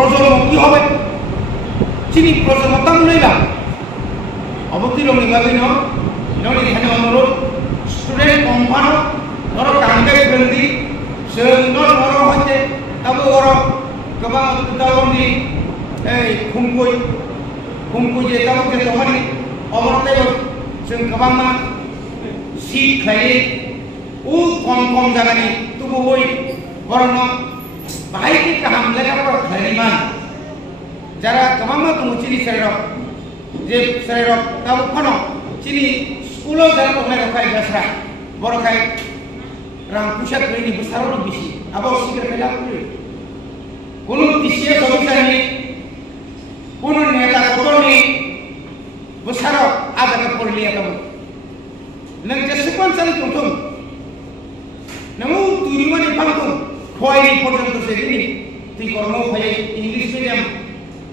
প্রজন্ম কি হবে চিনি প্রজন্ম তাম লইলাম অবতীর নিবাবি ননি এখানে অনুরোধ স্টুডেন্ট কোম্পানো ধরো কাঙ্গে ফেলদি সে নর হইতে তাবো ওর গোবাं দাবনি এই খুমকুই যে তাবো কে তোমারি অবরতে जों गोबां मा सि खायै उ कम जागानि तुबुबै बरन बाहाय के गाहाम लेखाफोर खायमान যারা गोबां मा दङ चिनि सेराव जे सेराव ताबो फनो चिनि स्कुलाव जारा दंनाय रखाय गासरा बरखाय रां फैसा गैयिनि बोसारावनो बिसि आबाव सिगार खायला कुनु बिसिया सबिसानि कुनु नेता गथ'नि बोसाराव आदार पड़लिया तब नों जेसेबां साल दंथों नों दुरिमानि फांथों फरायनाय पर्यन्त सेरिनि ती कर्मआव फैयो इंलिश मीडियम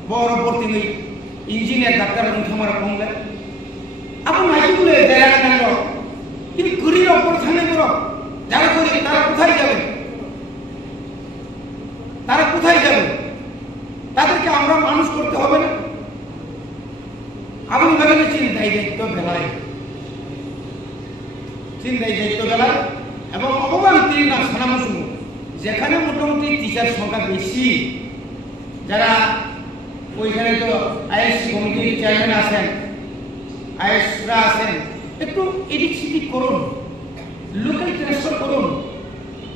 बर' बर्तिङै इन्जिनियार डाक्टार नोंथांमोना बुंले আপন নাইকুলে জায়গা কেন কিন্তু গরিব অপর থানে করো যারা গরিব তারা কোথায় যাবে তাদেরকে আমরা মানুষ করতে হবে না আপনি ভাবেন চিন্তাই দায়িত্ব বেলায় এবং অবমানতি না সানামসু যেখানে মোটামুটি টিচার সংখ্যা বেশি যারা ওইখানে তো আইএসসি কমিটির চেয়ারম্যান আছেন আইএসরা আছেন একটু এদিক সেদিক করুন লোকাল ট্রান্সফার করুন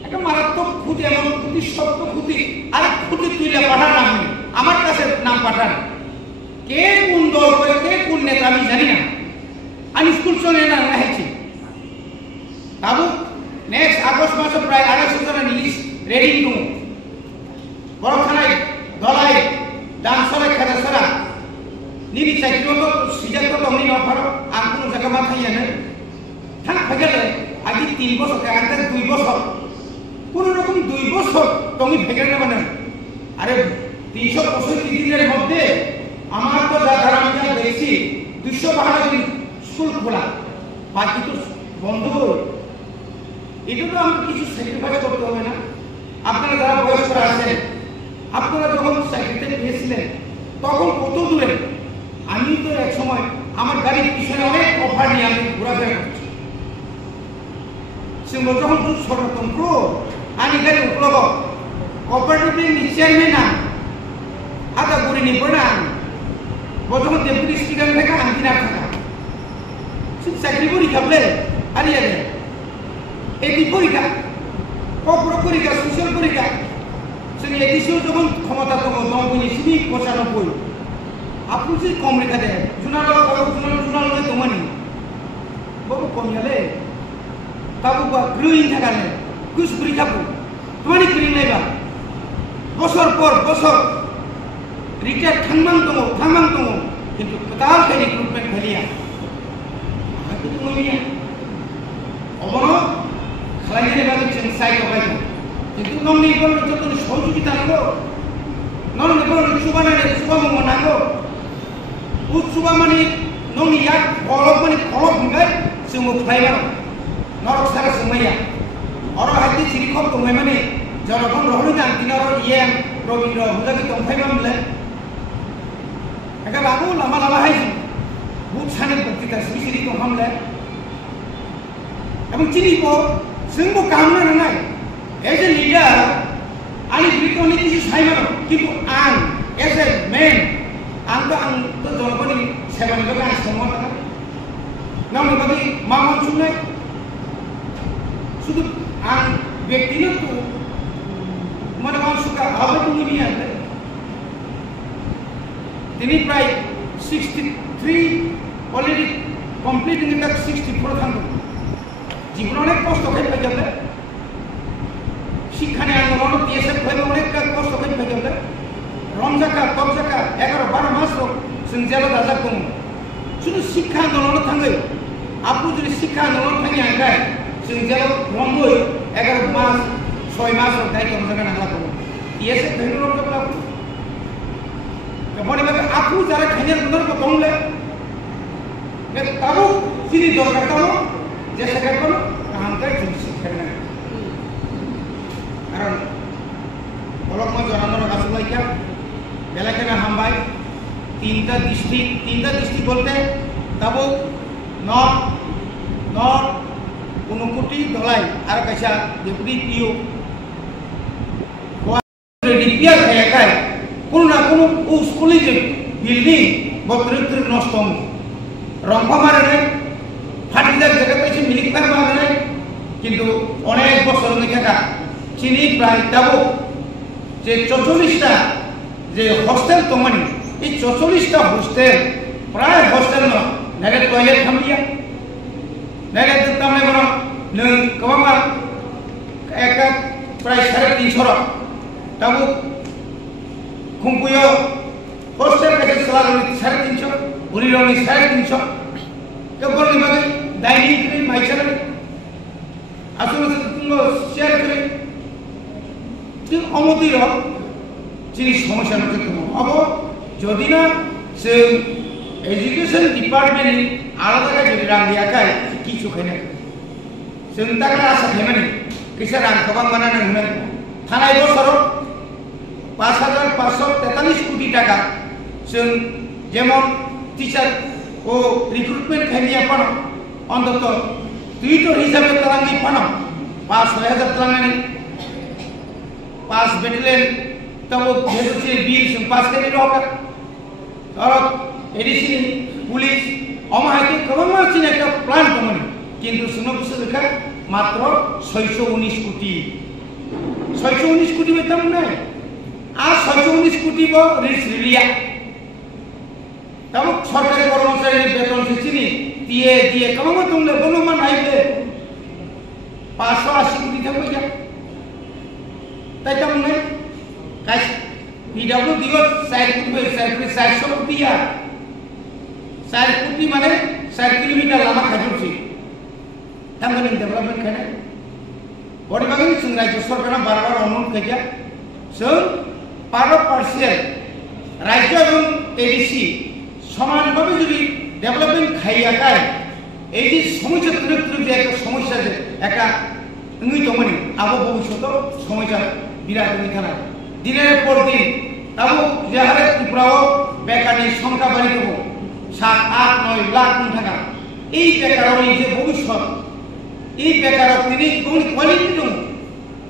একটা মারাত্মক ক্ষতি এমন ক্ষতি শক্ত ক্ষতি আর ক্ষতি তুলে পাঠান আপনি আমার কাছে নাম পাঠান কে কোন দল করে কে কোন নেতা আমি জানি না আমি স্কুল চলে না রাখছি তাবু নেক্সট আগস্ট মাসে প্রায় 250 জনের লিস্ট রেডি টু বড়খানায় দলাই ডান্সরে খেলাছাড়া নিরি চাকরিও সিজাত তুমি নফারো আর কোনো জায়গা মাথায় এনে থাক ফেগেলে আগে 3 বছর আগে 2 বছর কোন রকম 2 বছর তুমি ফেগেলে মানে আরে 365 দিনের মধ্যে আমার তো যা ধারা আমি যা দেখছি 212 দিন স্কুল খোলা বাকি তো বন্ধ এটা তো আমাকে কিছু স্যাক্রিফাইস করতে হবে না আপনারা যারা বয়স্করা আছেন আপনারা যখন চাকরিতে পেয়েছিলেন তখন কত দূরে আমি তো এক সময় আমার গাড়ির পিছনে অনেক অফার নিয়ে আমি ঘোরাফেরা করছি সিম্বল যখন ষড়যন্ত্র আমি গাড়ি উপলব্ধ কোঅপারেটিভ চেয়ারম্যান না আদা করে নিব না বর্তমান ডেপুটি স্পিকার থেকে আনতে না থাকা চাকরি পরীক্ষা বলে আরে এটি পরীক্ষা কপর পরীক্ষা সোশ্যাল পরীক্ষা जों एडिसियाव যখন ক্ষমতা দङ 95 আপনি যে কম রেখা দেয় जुनाल दंमोन बाबू कमियाले बाबू ग्रोइं थागाले कुछ परीक्षाखौ तुम्हारी ग्रोइं नायबा बছর পর বছর रिटायर थांमां दङ কিন্তু total रिक्रुटमेंट फैलिया आरो दङमिया अबनो खालायनाय बागै जों सायख'बाय কিন্তু নমনি বল যত সহযোগিতা নাগো নমনি বল সুবামো নাগো উৎসুবা মানে নমনি এক কলব মানে কলব হঙ্গাই जों फ्लाइबार नरक सारा सोंमाया और हाथी सिरिखब दंगाय माने जनगण रहनो गान दिनार इये रविन्द्र हुजाकी दंफायमा मोनले एका बाबू लामा हाय बुक साने बक्तिता सिरि दंफामले এবং চিনিবো जोंबो गामनो नाय एज ए लीडर आंनि बिटनि किसु सायमानो किन्तु आं एज ए मेन आं तो जनगणनि सेवानिबो आं समान नामनि बागै मा मोनसुंनाय शुद्ध आं व्यक्तिनो तो माने मानसुका आबो दंनि आरो दिनै प्राय 63 अलरेडी कमप्लीट इन द 64 थांगो जीवन अनेक कष्ट खाइ फैगोन शिक्षानि आन्दोलन टीएसएफ फैगोन अनेक कष्ट खाइ फैगोन रमजाका तबजाका 11-12 मास जों जेला दाजाक दं शुद्ध शिक्षा आन्दोलन थांगो आपको जो शिक्षा आंदोलन थांगी आंखाय जों जेला रमगोय 11 मास 6 मास दाय रमजाका नांला दं टीएसएफ फैगोन रमजाका बड़ी बात आपको जरा खाने अंदर को दंले ने ताबो सिरि दरकार ताबो जैसे करबो काम का जिनिस करना कारण अलग में जनानो गासलाय क्या বেলাখানা হামবাই তিনটা ডিস্ট্রিক্ট বলতে তাবুক নর্থ ঊনকোটি ধলাই আর কাছা ডেপুটি পিও রিপেয়ার খায় কোনো না কোনো স্কুলে যে বিল্ডিং বত্রিক নষ্ট রংফা মারে নাই ফাটিদার জায়গা পেয়েছে মিলিক ফায়ার মারে নাই কিন্তু অনেক বছর থাকা চিনি প্রায় তাবুক যে 44টা যে হোস্টেল তোমানি এই 44টা হোস্টেল প্রায় হোস্টেল নাগে টয়লেট থামিয়া নাগে তামনে বরং নों गोबां एका प्राय 350 ताबुक खुंपुयो हस्टेल के सलारनि 350 बुरिरनि 350 के बरनि बागै डाइनिं करि माइसार आसुल तुंगो शेयर करि जों अमदिर जिनि समस्या नथे दङ अब जदि ना जों एजुकेशन डिपार्टमेन्टनि आलादा जुदि रां गैयाखाय किछु खायनो जों ताका आसा खालामनानै फैसा रां गोबां मोननानै होनो थानाय बोसोराव 5,543 कोटी टाका जों जेमन टीचार ओ रिक्रुटमेंट खायनिया पानो अन्तत ट्विटर हिसाबै तालांगि पानो 5,000 तालांगनि 5 बेटालियन तब भेदुचे बिल जों पास खायनि रहका और एडिशन पुलिस अमाहायति गोबां मानसिनि एक प्लान दंमोन किन्तु जोंनो बिसोरखा मात्र 619 कोटी 619 कोटी बेतन নাই আর 619 কোটি বো রিলিয়া তব সরকারি কর্মচারীর বেতন চিনি দিয়ে কমা তোমরা বলমান আইবে 580 কোটি থাকবে যা তাই তো নাই কাজ পিডব্লিউ দিও 400 কোটি আর 4 কোটি মানে 4 কিলোমিটার লামা খাজুছি थांगोन डेभलपमेंट खाने बड़ी बागै जों राज्य सरकारा बार अनुरोध खाया जों 12% राज्य एवं एडीसी समान भावे जुदि डेभलपमेंट खायाखाय এই যে সমস্যা তুলে যে একটা সমস্যা যে একটা নই দমনি আবো ভবিষ্যৎ সমস্যা বিরাট হয়ে থাকা দিনের পর দিন আবো যে হারে ত্রিপুরাও বেকারি সংখ্যা বাড়ি দেব 7-8-9 লাখ টাকা এই বেকারের যে ভবিষ্যৎ এই বেকার তিনি কোন কোয়ালিটি দङ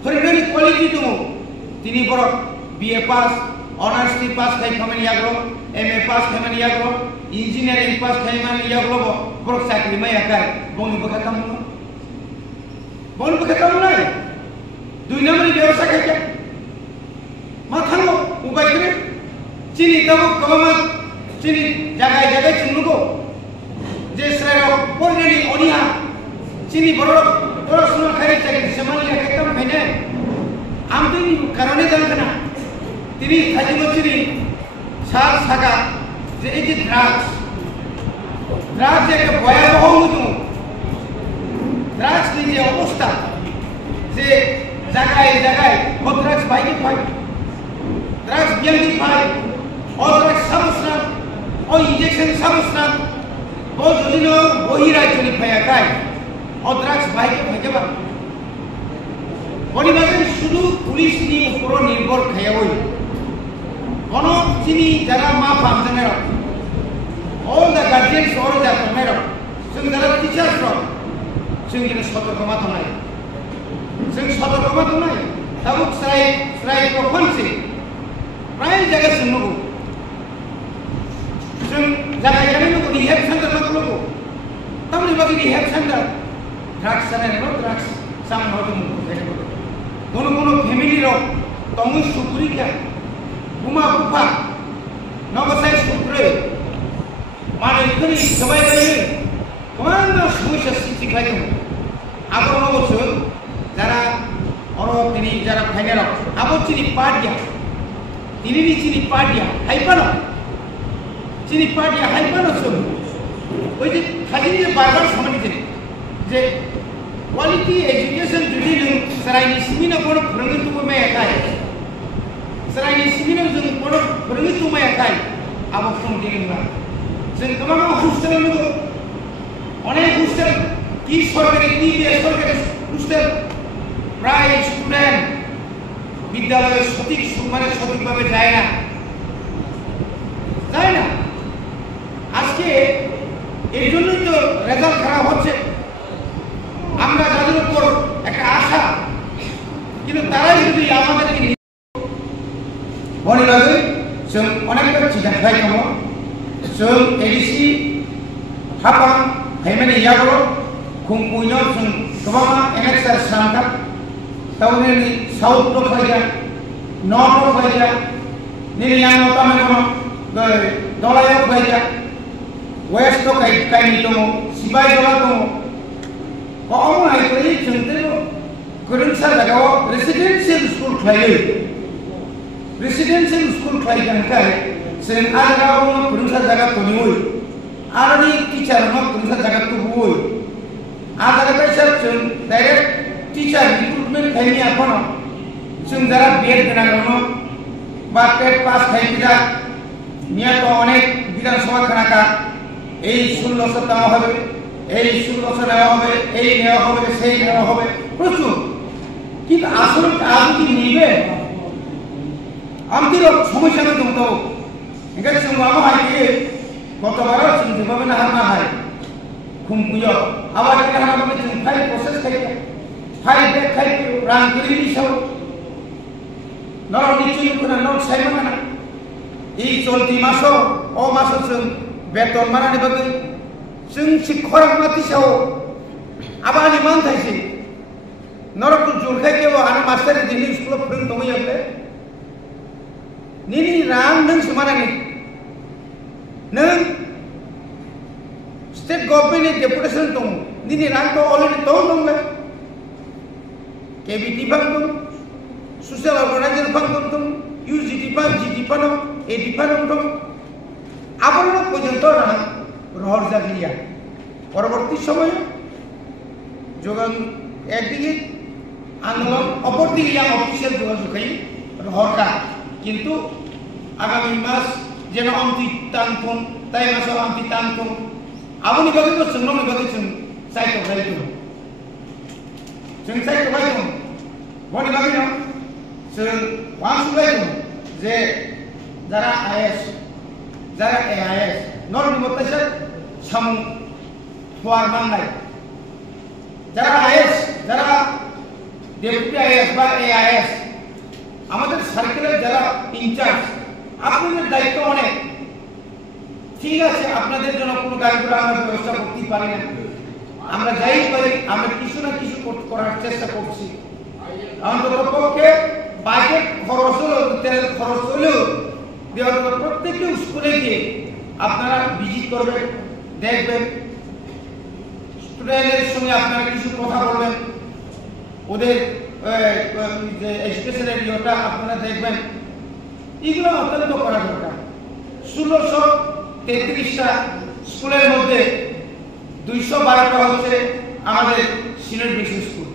ফরিডানি কোয়ালিটি দङ তিনি বড় বিএ পাস অনার্স নি পাস খাই খামানি याग्रो एमए पास खामानि याग्रो इंजिनियरिंग पास खामानि याग्रो बড় চাকরি মাই আকার বনি বখাতাম নাই দুই নম্বরই ব্যবসা খাইছে মাথানো উপায় করে চিনি দাও কমা চিনি জায়গায় চিনুগো যে শ্রেয় পড়নি অনিয়া চিনি বড় পড়াশোনা খাই চাকরি সমালি একদম খাইনে আমদিন কারণে জানবে না তিনি খাইলো চিনি সার সাগা যে এই যে ড্রাগস একটা ভয়াবহ মতো ড্রাগস নি যে অবস্থা যে জায়গায় ড্রাগস বাইকে পাই ড্রাগস বিয়াঙ্গি পাই ড্রাগস সাবস্টান ইনজেকশন সাবস্টান যদি বহিরাজ্যনি পায়াকায় ড্রাগস বাইকে ভাইবা পরিবারে শুধু পুলিশ নি উপর নির্ভর খায়া হই কোন চিনি যারা মা ফাংশনের all the guardians or the parents जों যারা টিচার্স जों যেন সতর্কতা নাই जों সতর্কতা নাই তাবুক স্রাই প্রফান্সি প্রায় জায়গা শুনবো जों জায়গায় নগো রিহ্যাব সেন্টার নগো তামনি বাকি রিহ্যাব সেন্টার ড্রাগস জানেন না ড্রাগস সামনে হতে মুখ ফেলে কোনো ফ্যামিলির তমু সুপুরিকা বুমা বুফা নগসাই সুপুরে মানে এখানে সবাই বাইরে কমান সমস্যা সৃষ্টি খাইতো আবার বছর যারা তিনি যারা ফাইনাল আবার চিনি পাটিয়া তিনি চিনি পাটিয়া হাইপানো চিনি পাটিয়া হাইপানো সব ওই যে খালি যে বারবার সামনে দিন যে क्वालिटी एजुकेशन जुदि नों सरायनि सिमिना कोन फोरोंनो तुमै आखाय सरायनि सिमिना जों कोन फोरोंनो तुमै आखाय आबो फुं दिनबा जों गोबां हस्टेल नंगौ अनेक हस्टेल की सरकारि की बेसरकारि हस्टेल प्राय स्टूडेंट विद्यालय सঠিক ভাবে যায় না আজকে এই জন্যই তো রেজাল্ট খারাপ হচ্ছে। আমরা যাদের উপর একটা আশা, কিন্তু তারাই যদি আমাদেরকে बनिबागै जों अनेक चिदाखाय दङ जों एडिसि हाफां हायमानि यागो खुंपुइनो जों गोबां एनेक्सार सानखा तावनि साउथ तो खायगा नॉर्थ तो खायगा निरियानो तामेनो दलायो खायगा वेस्ट तो कायनि दङ सिबाय दला दङ कम हायखै जोंते गोरोंसा जागाव रेसिडेन्शियेल स्कुल खायो रेसिडेंशियल स्कूल खायखांखाय जों आरोगावनो फोरोंसा जागा तनिवै आरोनि टीचारनो फोरोंसा जागा तुबुवै आजागायसा जों डाइरेक्ट टीचार रिक्रुटमेंट खायनि आफानो जों जारा बीएड गोनांनो बा टेट पास खायबिदा निया तो अनेक विधानसभा खानाका এই 1600 টাকা হবে এই 1600 নেওয়া হবে এই নেওয়া হবে সেই নেওয়া হবে প্রচুর কিন্তু আসলে আজ কি নিবে आमतिर समस्या में दंतो इनका जों माबा हाय गतबार जों जेबाबो ना हाना हाय खुंपुयो आबाद के हाना में जों फाइल प्रोसेस खाय फाइल बेक खाय रां गरिनि साव नर निचि कोना नट साइमना ना ई चलती मासो ओ मासो जों बेतन मानानि बागै जों शिक्षक माति साव आबानि मान थाइसि नर तो जुरखाय केबो आरो मास्टर दिनि स्कुल फोरों दंयले Nini rang neng semana ni, neng state government ni deputation tong, nini rang to already tong le, KBT bang tong, social organizer bang tong, UGT bang, GT bang, AD bang tong, apa lo পর্যন্ত rang rohor jadiya, পরবর্তী সময়ে যোগান একদিকে আন্দোলন অপরদিকে yang official যোগাযোগই rohor ka কিন্তু আগামী মাস যেন আমতি টানফোন তাই মাসে আমতি টানফোন আপনি বাকি তো শুনলাম বাকি শুন সাইটো গাইতো जों साइतो गाइतो বনি বাকি না जों ওয়ান গাইতো যে যারা আইএস যারা এআইএস নরমি মতেছে সামু ফোয়ার মানলাই যারা আইএস যারা ডেপুটি আইএস বা এআইএস আমাদের সার্কেলের যারা ইনচার্জ আপনাদের দায়িত্ব অনেক ঠিক আছে আপনাদের জন্য কোনো গাড়ি ঘোড়া আমরা ব্যবস্থা করতে পারি না আমরা যাই পারি আমরা কিছু না কিছু করার চেষ্টা করছি অন্তত পক্ষে বাজেট খরচ হলো তেল খরচ হলো প্রত্যেকটি স্কুলে গিয়ে আপনারা ভিজিট করবেন দেখবেন স্টুডেন্টদের সঙ্গে আপনারা কিছু কথা বলবেন ওদের যে এডুকেশনের ইয়েটা আপনারা দেখবেন এগুলো অত্যন্ত করা দরকার 1633টা স্কুলের মধ্যে 212টা হচ্ছে আমাদের সিনিয়র বেসিক স্কুল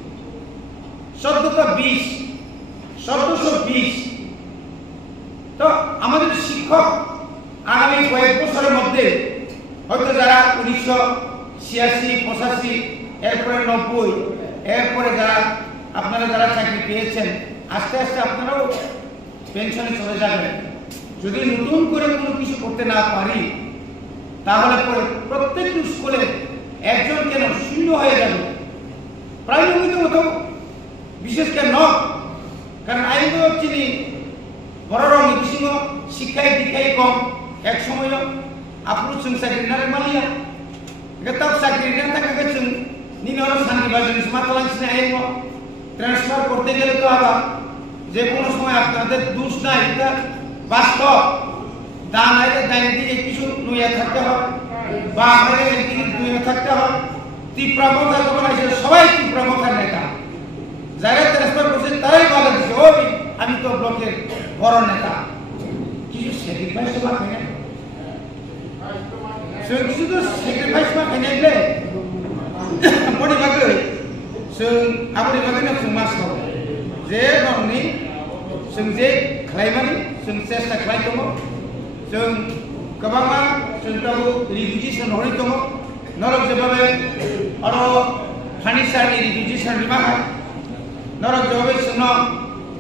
1420 তো আমাদের শিক্ষক আগামী কয়েক বছরের মধ্যে হয়তো যারা 1986 85 এরপরে 90 এরপরে যারা আপনারা যারা চাকরি পেয়েছেন আস্তে আস্তে আপনারাও পেনশনে চলে যাবেন যদি নতুন করে কোনো কিছু করতে না পারি তাহলে প্রত্যেকটি স্কুলে একজন কেন শূন্য হয়ে যাবে প্রাইমারিতে মতো বিশেষ করে ন কারণ আইন চিনি বড় রঙ বিশিং শিক্ষায় দীক্ষায় কম এক সময় আপনার जों চাকরি না মালিয়া গতব চাকরি না থাকা जों নিনর শান্তি বাজার সমাতলাংসনে আইন ট্রান্সফার করতে গেলে তো আবার যে কোনো সময় আপনাদের দোষ নাই এটা বাস্তব দান আইলে দাইনে দিয়ে কিছু নুইয়া থাকতে হয় বা আমাদের এদিকে নুইয়া থাকতে হয় তীব্রমতা যখন আসে সবাই তীব্রমতার নেতা যারা ট্রান্সফার করছে তারাই বলে দিচ্ছে ওই আমি তো ব্লকের বড় নেতা কিছু স্যাক্রিফাইস তো বাকি না কিছু তো স্যাক্রিফাইস বাকি নেই মনে লাগে जों आबोरै बागैनो जों मास खालामो जे नंनि जों जे खालामनानै जों सेस्था खालामदों जों गोबाङा जों दाबो रिभिजिसन हरै दङ नरक जेबाबे आरो फार्निचारनि रिभिजिसन रिमाहा नरक जेबाबे जोंनो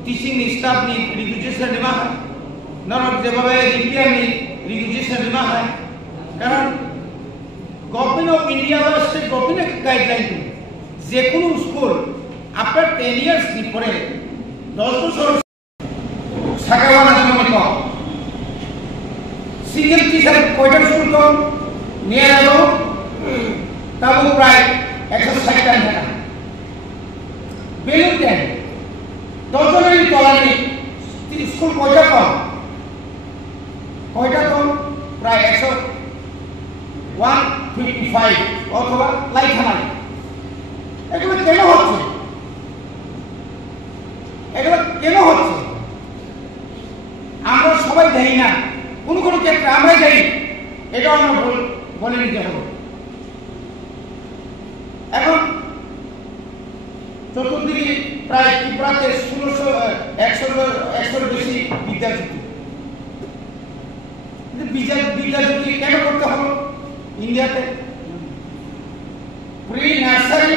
टिचिंनि स्टाफनि रिभिजिसन रिमाहा नरक जेबाबे रिपियारनि रिभिजिसन रिमाहा कारण গভর্নমেন্ট অফ ইন্ডিয়া বা স্টেট গভর্নমেন্টের গাইডলাইন যে কোনো স্কুল আফটার 10 ইয়ার্স পরে 10 বছর শাখাওয়ালা জন্য কম সিঙ্গেল টিচার কয়টা স্কুল কম নিয়ে গেল তাও প্রায় 160 টাকা বেলুন দেন 10 জনের তলানি স্কুল কয়টা কম প্রায় 155 অথবা লাইখানায় এগুলো কেন হচ্ছে আমরা সবাই দেই না কোন ক্ষেত্রে আমরাই দেই এটাও আমরা বলে নিতে হবে এখন চতুর্দিকে প্রায় ত্রিপুরাতে 100 বেশি বিদ্যাজ্যোতি কেন করতে হবে ইন্ডিয়াতে প্রি নার্সারি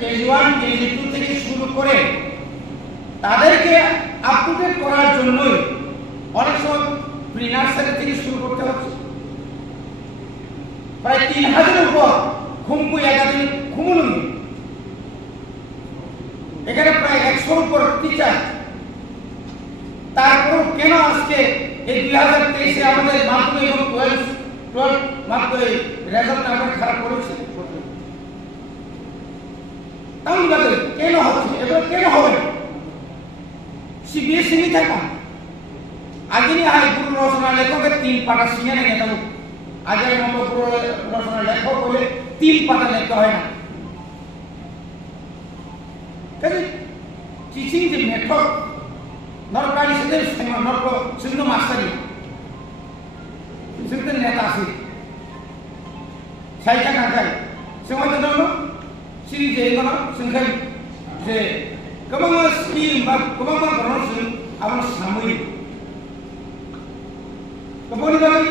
কেজি 1 কেজি 2 থেকে শুরু করে তাদেরকে আপ টু ডেট করার জন্যই অনেক সময় প্রি নার্সারি থেকে শুরু করতে হচ্ছে প্রায় 3000 উপর খুমকু একাডেমি খুমুলুন এখানে প্রায় 100 উপর টিচার তারপর কেন আজকে এই 2023 এ আমাদের মাধ্যমিক এবং 12 মাত্র রেজাল্ট আমরা খারাপ করেছি তাহলে কেন হচ্ছে এগুলো কেন হবে সিবিএসই নি থাকা আগে হাই গুরু রচনা লেখকের 3 পাতা শিখে নেই এটা আগের মতো পুরো রচনা লেখক বলে 3 পাতা লিখতে হয় না কাজে টিচিং যে মেথড নরকারি সেদের নরক সিন্ধু মাস্টারি সিন্ধু নেতা আছে সাইকা নাগাই সময় তো সিরি যে কোন সংখ্যায় যে গোबां স্কিম বা गोबां ধরনের আমরা সাময়িক কবনি বাকি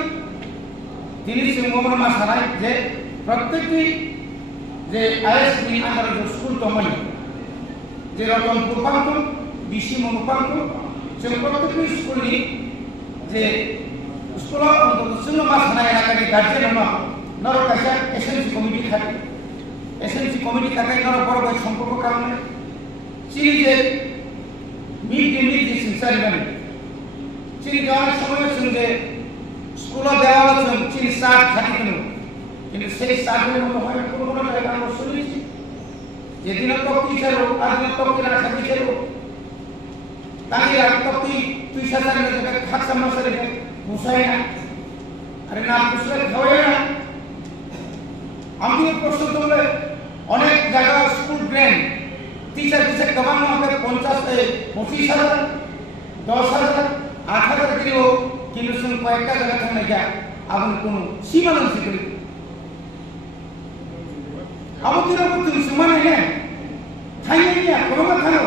তিনি সিংহমর মাসানাই যে প্রত্যেকটি যে আইএসবি আন্ডার স্কুল তমনি যে রকম পূর্বাঙ্ক বিশি মনোপাঙ্ক যে প্রত্যেকটি স্কুলনি যে স্কুল সিংহ মাসানাই এলাকানি গার্জিয়ান নরকাশা এসএনসি কমিটি থাকে এসএনসি কমিটি থাকে নর বড় বড় সম্পর্ক কারণে সিরিজে মিড ডে মিল যে সিনসারিবানি চিনি দেওয়ার সময় সঙ্গে স্কুল দেওয়া হচ্ছে চিনি 60 খাটি কেন কিন্তু সেই 60 মতো হয় কোনো জায়গা আমরা শুনেছি যেদিন তক টিচার আর দিন তক কিনা খাটি ছিল তাকে আর তক তুই সাজার জায়গা খাচ্ছা মাসের মুসাই না আরে না পুষলে খাওয়াই না আমি প্রশ্ন করলে অনেক জায়গা স্কুল গ্রেন টিচার গোबां আমাকে 25,000 10,000 8,000 কিলো কিন্তু जों কয়েকটা জায়গা থাকলে যা আপনি কোনো সীমা নেই সেগুলি আমাদের উপর সীমা নেই খাইনিয়া কোনো কথা না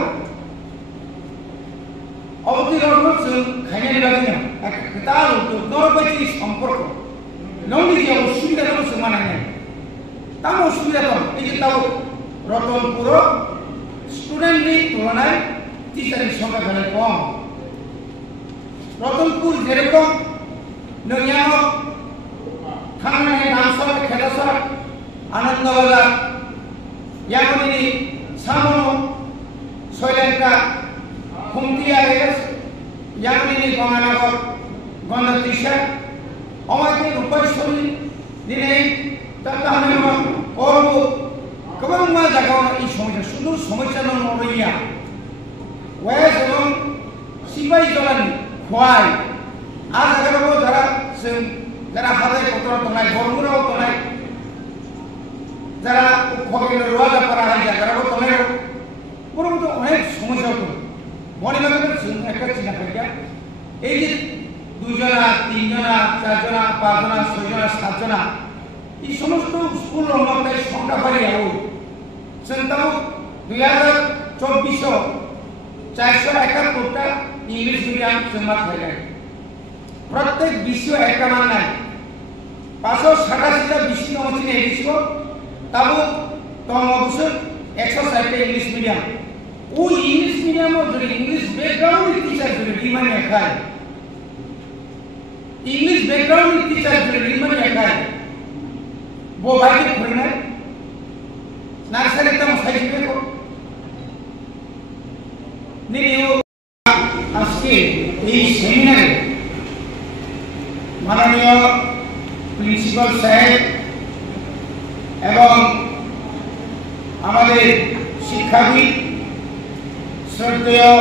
অবধি রকম जों খাইনি লাগে না একটা তার দরবাজি সম্পর্ক নৌনি যে অসুবিধা কোনো সীমা নেই তাও অসুবিধা তো এই যে তাও রতনপুর স্টুডেন্টের তুলনায় টিচারের সংখ্যা বেড়ে কম রতনপুর যেরকম নৈয়াম থানায় নামসর খেলাসর আনন্দবাজার ইয়ামনি সামনো শৈলেন্দ্রা খুমতিয়া এস ইয়ামনি গঙ্গানগর গন্ধতিশা অমাকে রূপেশ্বরী দিনে তাহলে অরব गोबां জায়গায় এই সমস্যা শুধু সমস্যা নয় ওয়েস এবং সিপাই জলানি খোয়াই আর জায়গায় যারা হাতে কত তোনায় বরগুড়াও তোনায় যারা খগের রোয়াজা করা হয় জায়গাও তোনায় কোনো মতো অনেক সমস্যা হতো মনে লাগে একটা চিন্তা করি এই যে 2 জনা 3 জনা 4 জনা 5 জনা 6 জনা 7 জনা এই সমস্ত স্কুল অনুযায়ী সংখ্যা বাড়ি যাও সেন্টাও 2024 471টা ইংলিশ মিডিয়াম জমা হয়ে প্রত্যেক বিশ্ব একটা মান নাই 587টা বিশ্ব অঞ্চলে বিশ্ব তাও কম অবশ্য 160টা ইংলিশ মিডিয়াম ওই ইংলিশ মিডিয়ামও যদি ইংলিশ ব্যাকগ্রাউন্ড টিচার যদি ডিমান্ড দেখায় ইংলিশ ব্যাকগ্রাউন্ড টিচার যদি ডিমান্ড দেখায় बबाइके फोरोंनाय नार्सारि तम साइजबेको नियो আজকে এই সেমিনারে মাননীয় প্রিন্সিপাল সাহেব এবং আমাদের শিক্ষাবিদ শ্রদ্ধেয়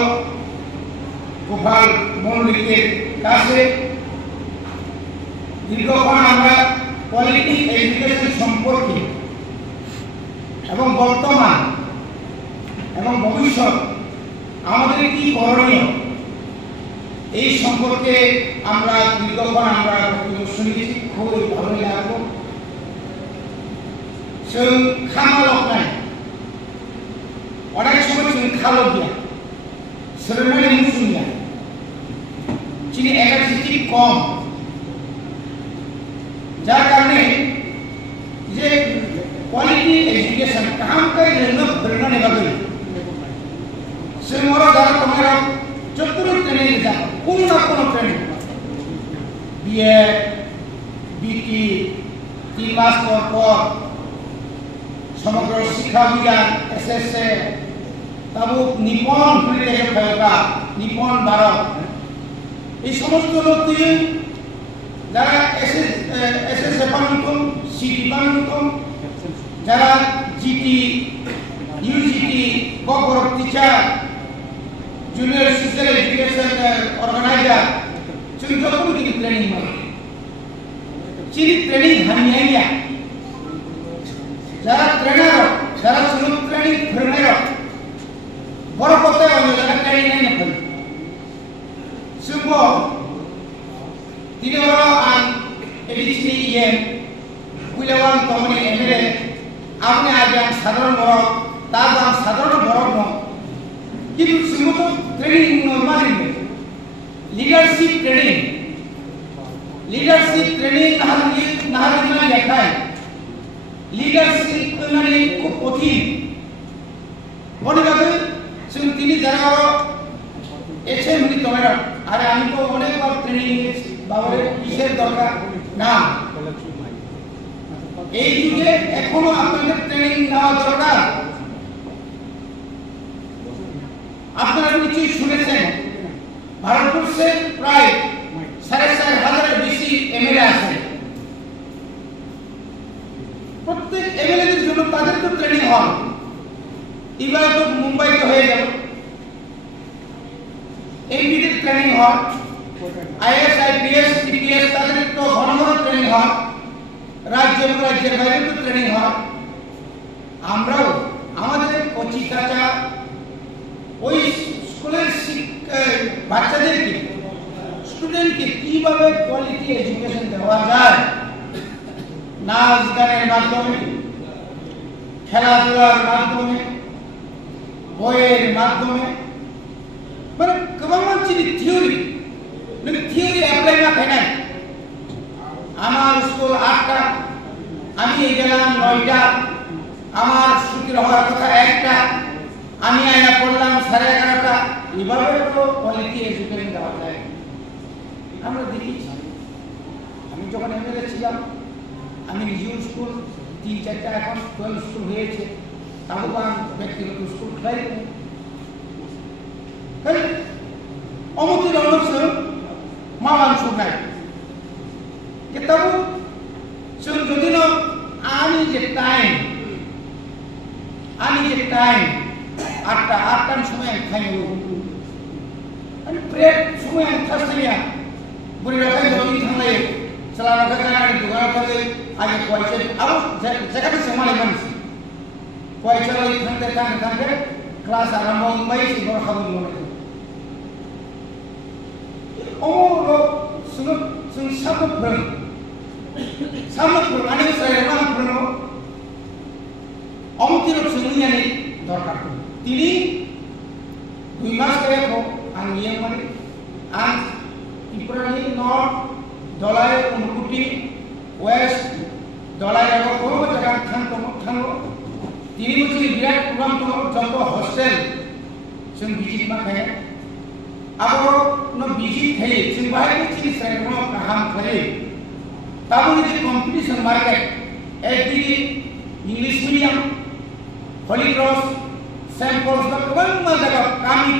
গোপাল মল্লিকের কাছে দীর্ঘক্ষণ আমরা কোয়ালিটি এডুকেশন সম্পর্কে এবং বর্তমান এবং ভবিষ্যৎ আমাদের কি করণীয় এই সম্পর্কে আমরা দীর্ঘক্ষণ আমরা শুনেছি, খুবই ভালো লাগলো। जों खामाल'नाय अनेक समय जों खाल' गैया सोलोंनानै मुसुनिया जोंनि एकाडेमिक कम যার কারণে যে কোয়ালিটি এডুকেশন কাহামকাই रोंनो फोरोंनानै बागै जों ओरा जारा तमारा जत्तुर ट्रेनिंग जा कोनो ट्रेनिंग बीए बीटी 3 मास पर समग्र शिक्षा अभियान एसएसए ताबो निपन खुले होगा निपन भारत এই সমস্ত লোকদের যারা এসএসএ পানুতম সিটি পানুতম যারা GT UGT government teacher junior social education organiser जों যতগুলো কি ট্রেনিং হয় সেই ট্রেনিং হানিয়া যারা ট্রেনার যারা সুযোগ ট্রেনিং ফ্রেনার বড় করতে হবে যারা ট্রেনিং নেই না সুবো তিনি ওরা আন এডিসি ইএম উইলেওয়ান কমনি এমএলএ আপনি আজ সাধারণ বড় তার দাম সাধারণ বড় ন কিন্তু সুমত ট্রেনিং নরমালি লিডারশিপ ট্রেনিং না লেখায় লিডারশিপ মানে খুব কঠিন মনে রাখবেন তিনি যারা এসে উনি তোমরা আরে আমি তো অনেকবার ট্রেনিং নিয়েছি বাবার কিসের দরকার না এই যুগে এখনো আপনাদের ট্রেনিং নেওয়া দরকার। আপনারা নিশ্চয়ই শুনেছেন ভারতবর্ষে প্রায় 4,500 বেশি এমএলএ আছে। প্রত্যেক এমএলএদের জন্য তাদের তো ট্রেনিং হয়। এবার তো মুম্বাইতে হয়ে গেল এমপিদের ট্রেনিং হয়, আইএস আইপিএস টিপিএস তাদের তো ঘন ঘন ট্রেনিং হয়, রাজ্যের বাইরে তো ট্রেনিং হয়। আমরাও আমাদের কচি কাঁচা ওই স্কুলের বাচ্চাদেরকে স্টুডেন্টকে কিভাবে কোয়ালিটি এডুকেশন দেওয়া যায় নাচ গানের মাধ্যমে খেলাধুলার মাধ্যমে বইয়ের মাধ্যমে মানে गोबां मानसिनि थियोरि नों थियोरि एप्लाइ ना खायनाय আমার স্কুল 8টা আমি গেলাম 9টা আমার ছুটি হওয়ার কথা 1টা আমি আইনা পড়লাম 11:30টা এভাবে তো কোয়ালিটি এডুকেশন দেওয়া যায়। আমরা দেখেছি আমি যখন এমএলএ ছিলাম আমি নিজেও স্কুল 3-4টা এখন 12 স্কুল হয়েছে তাও ব্যক্তিগত স্কুল খাই 어머니 런업스 마만 순간 그렇다고 지금 저기는 아니 이제 타임 아따 সময় খাইও 아니 ব্রেক সময় থাসনিয়া বুড়ি রাখাই জমি থামলে সালা রাখা কানে দোকান করে আগে পয়সা আবার জায়গাতে সমালে মানুষ পয়সা লই থাকতে ক্লাস আরম্ভ হই সিবর খাবো মনে 어머로 sun sama pun ani saya mana pun অমতির সঙ্গে দরকার তিনি 2 মাস করে ang ইয়ে মানে আজ ত্রিপুরানি নর্থ দলায় অনুকুটি ওয়েস্ট দলায় কোনো জায়গা থাকতো তিনি বলছি বিরাট প্রোগ্রাম তো যত হোস্টেল जों ভিজিট মা খায় আবার নো ভিজিট খায় जों बाहाय চিনি সাইরনো কাহাম খায় তাবো যে কম্পিটিশন মার্কেট একদিকে इंग्लिश मीडियम हॉली क्रॉस सेंट पॉल्स का गोबां जायगा गामि